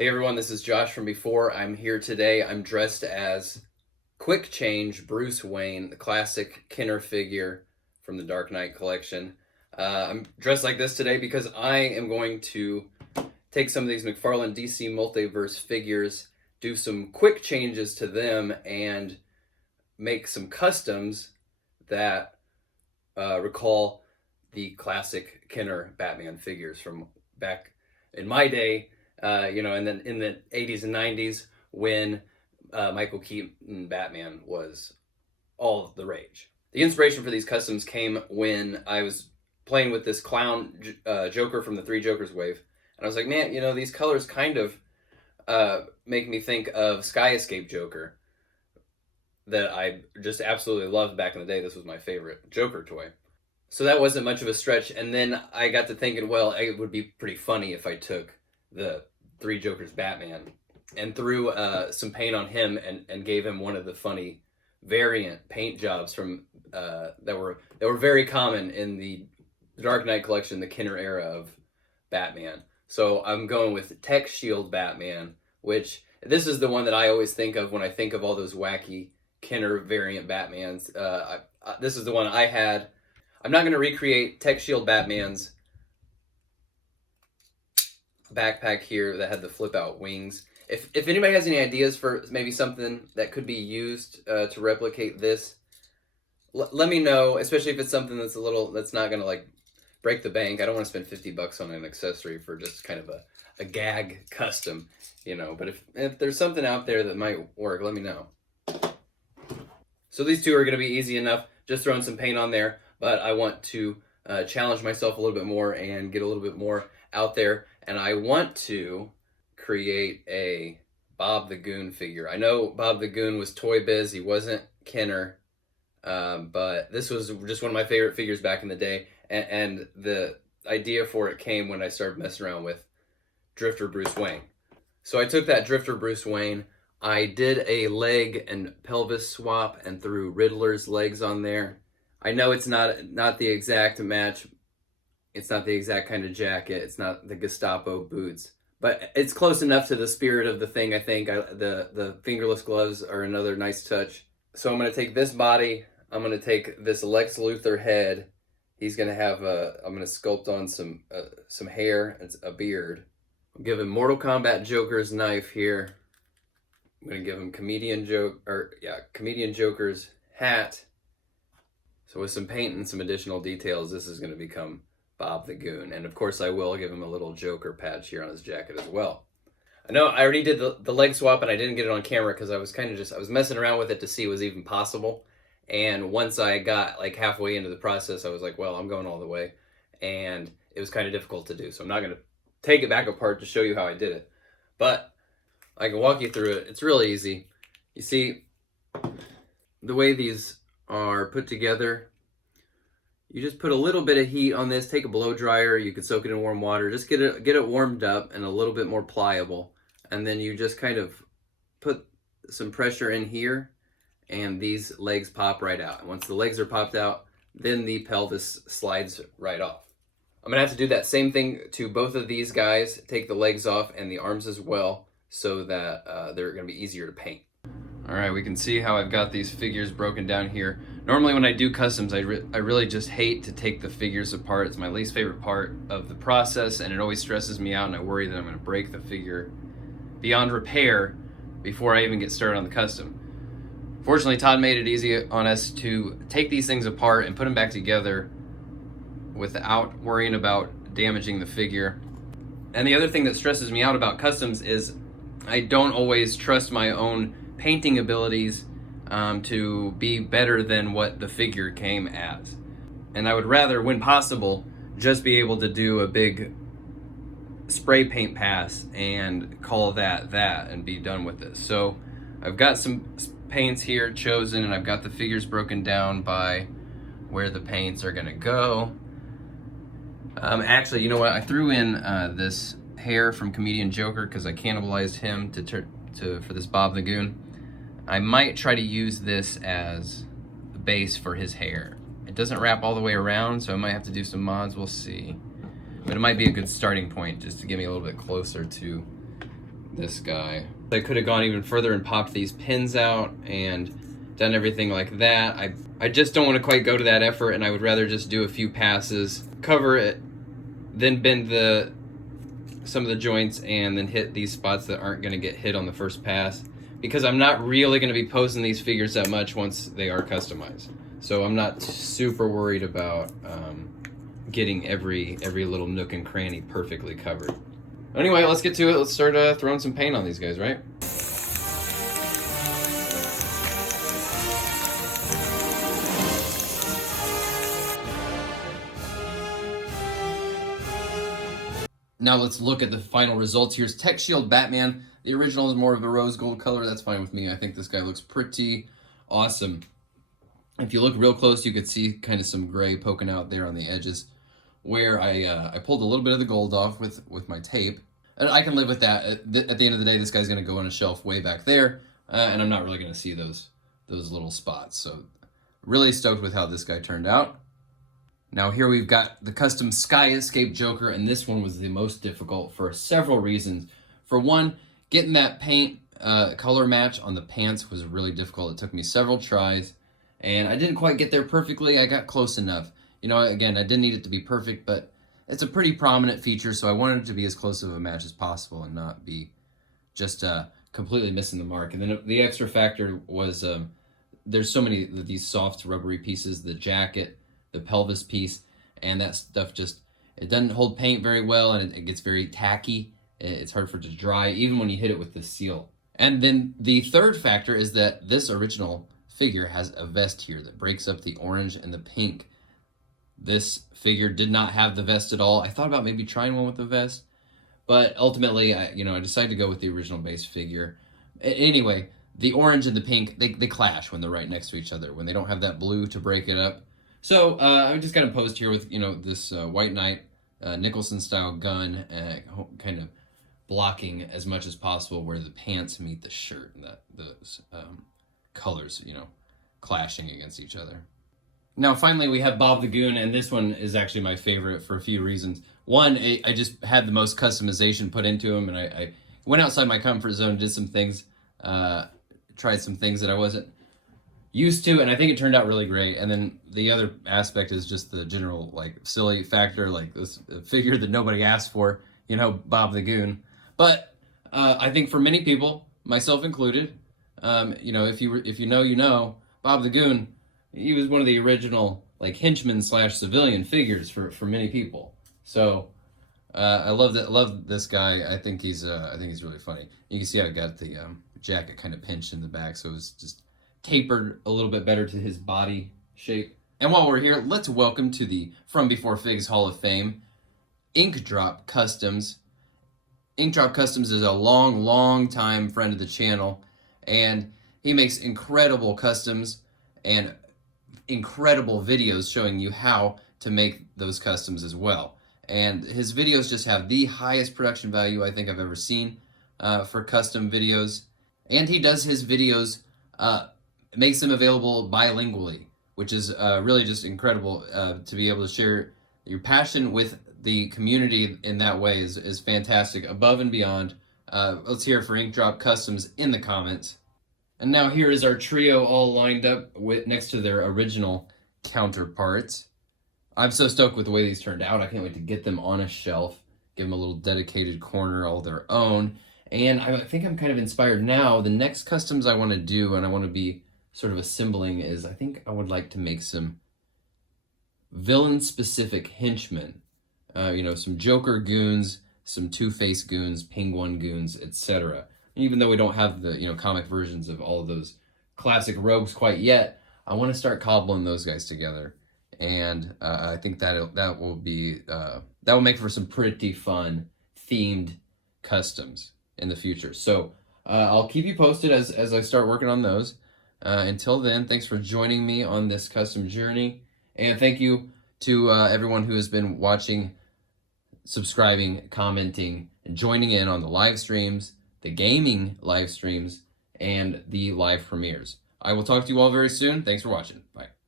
Hey everyone, this is Josh from before. I'm here today. I'm dressed as Quick Change Bruce Wayne, the classic Kenner figure from the Dark Knight collection. I'm dressed like this today because I am going to take some of these McFarlane DC Multiverse figures, do some quick changes to them, and make some customs that recall the classic Kenner Batman figures from back in my day. And then in the 80s and 90s when Michael Keaton Batman was all the rage. The inspiration for these customs came when I was playing with this clown Joker from the Three Jokers wave. And I was like, man, these colors kind of make me think of Sky Escape Joker that I just absolutely loved back in the day. This was my favorite Joker toy. So that wasn't much of a stretch. And then I got to thinking, well, it would be pretty funny if I took the Three Jokers Batman and threw some paint on him and gave him one of the funny variant paint jobs from that were very common in the Dark Knight collection, the Kenner era of Batman. So I'm going with Tech Shield Batman, which this is the one that I always think of when I think of all those wacky Kenner variant Batmans. This is the one I had. I'm not going to recreate Tech Shield Batman's backpack here that had the flip out wings. If anybody has any ideas for maybe something that could be used to replicate this, let me know, especially if it's something that's not gonna like break the bank. I don't want to spend $50 on an accessory for just kind of a gag custom, but if there's something out there that might work, let me know. So these two are going to be easy enough, just throwing some paint on there, but I want to challenge myself a little bit more and get a little bit more out there. And I want to create a Bob the Goon figure. I know Bob the Goon was Toy Biz. He wasn't Kenner. But this was just one of my favorite figures back in the day. And the idea for it came when I started messing around with Drifter Bruce Wayne. So I took that Drifter Bruce Wayne. I did a leg and pelvis swap and threw Riddler's legs on there. I know it's not the exact match. It's not the exact kind of jacket. It's not the Gestapo boots, but it's close enough to the spirit of the thing. I think the fingerless gloves are another nice touch. So I'm going to take this body. I'm going to take this Lex Luthor head. He's going to have I'm going to sculpt on some hair and a beard. I'll give him Mortal Kombat Joker's knife here. I'm going to give him Comedian Joker's hat. So with some paint and some additional details, this is going to become Bob the Goon. And of course I will give him a little Joker patch here on his jacket as well. I know I already did the leg swap and I didn't get it on camera because I was I was messing around with it to see it was even possible. And once I got like halfway into the process, I was like, well, I'm going all the way. And it was kind of difficult to do. So I'm not going to take it back apart to show you how I did it. But I can walk you through it. It's really easy. You see, the way these are put together, you just put a little bit of heat on this, take a blow dryer, you could soak it in warm water, just get it warmed up and a little bit more pliable. And then you just kind of put some pressure in here and these legs pop right out. And once the legs are popped out, then the pelvis slides right off. I'm gonna have to do that same thing to both of these guys, take the legs off and the arms as well, so that they're gonna be easier to paint. All right, we can see how I've got these figures broken down here. Normally when I do customs, I really just hate to take the figures apart. It's my least favorite part of the process, and it always stresses me out, and I worry that I'm gonna break the figure beyond repair before I even get started on the custom. Fortunately, Todd made it easy on us to take these things apart and put them back together without worrying about damaging the figure. And the other thing that stresses me out about customs is I don't always trust my own painting abilities to be better than what the figure came as. And I would rather, when possible, just be able to do a big spray paint pass and call that and be done with this. So I've got some paints here chosen, and I've got the figures broken down by where the paints are gonna go. Actually, you know what? I threw in this hair from Comedian Joker because I cannibalized him for this Bob the Goon. I might try to use this as the base for his hair. It doesn't wrap all the way around, so I might have to do some mods, we'll see. But it might be a good starting point just to get me a little bit closer to this guy. I could have gone even further and popped these pins out and done everything like that. I just don't want to quite go to that effort, and I would rather just do a few passes, cover it, then bend some of the joints, and then hit these spots that aren't going to get hit on the first pass, because I'm not really going to be posing these figures that much once they are customized. So I'm not super worried about getting every little nook and cranny perfectly covered. Anyway, let's get to it. Let's start throwing some paint on these guys, right? Now let's look at the final results. Here's Tech Shield Batman. The original is more of a rose gold color. That's fine with me. I think this guy looks pretty awesome. If you look real close, you could see kind of some gray poking out there on the edges, where I pulled a little bit of the gold off with my tape. And I can live with that. At the end of the day, this guy's going to go on a shelf way back there, and I'm not really going to see those little spots. So really stoked with how this guy turned out. Now here we've got the custom Sky Escape Joker, and this one was the most difficult for several reasons. For one, getting that paint color match on the pants was really difficult. It took me several tries, and I didn't quite get there perfectly. I got close enough. You know, again, I didn't need it to be perfect, but it's a pretty prominent feature, so I wanted it to be as close of a match as possible and not be just completely missing the mark. And then the extra factor was there's so many of these soft rubbery pieces, the jacket, the pelvis piece, and that stuff just, it doesn't hold paint very well, and it gets very tacky. It's hard for it to dry, even when you hit it with the seal. And then the third factor is that this original figure has a vest here that breaks up the orange and the pink. This figure did not have the vest at all. I thought about maybe trying one with the vest, but ultimately, I decided to go with the original base figure. Anyway, the orange and the pink, they clash when they're right next to each other, when they don't have that blue to break it up. So I just kind of posed here with, this White Knight Nicholson-style gun, kind of blocking as much as possible where the pants meet the shirt, and those colors, clashing against each other. Now, finally, we have Bob the Goon, and this one is actually my favorite for a few reasons. One, I just had the most customization put into him, and I went outside my comfort zone, did some things, tried some things that I wasn't used to, and I think it turned out really great. And then the other aspect is just the general, silly factor, this figure that nobody asked for, Bob the Goon. But I think for many people, myself included, if you know, Bob the Goon, he was one of the original henchman / civilian figures for many people. So I love this guy. I think he's really funny. You can see I got the jacket kind of pinched in the back, so it's just tapered a little bit better to his body shape. And while we're here, let's welcome to the From Before Figs Hall of Fame, Ink Drop Customs. Ink Drop Customs is a long time friend of the channel, and he makes incredible customs and incredible videos showing you how to make those customs as well. And his videos just have the highest production value I think I've ever seen for custom videos. And he does his videos, makes them available bilingually, which is really just incredible. To be able to share your passion with the community in that way is fantastic, above and beyond. Let's hear it for Ink Drop Customs in the comments. And now here is our trio all lined up next to their original counterparts. I'm so stoked with the way these turned out. I can't wait to get them on a shelf, give them a little dedicated corner all their own. And I think I'm kind of inspired now. The next customs I want to do, and I want to be sort of assembling, is I think I would like to make some villain-specific henchmen. Some Joker goons, some Two-Face goons, Penguin goons, etc. Even though we don't have the comic versions of all of those classic rogues quite yet, I want to start cobbling those guys together, and I think that will make for some pretty fun themed customs in the future. So I'll keep you posted as I start working on those. Until then, thanks for joining me on this custom journey, and thank you to everyone who has been watching, subscribing, commenting, and joining in on the live streams, the gaming live streams, and the live premieres. I will talk to you all very soon. Thanks for watching. Bye.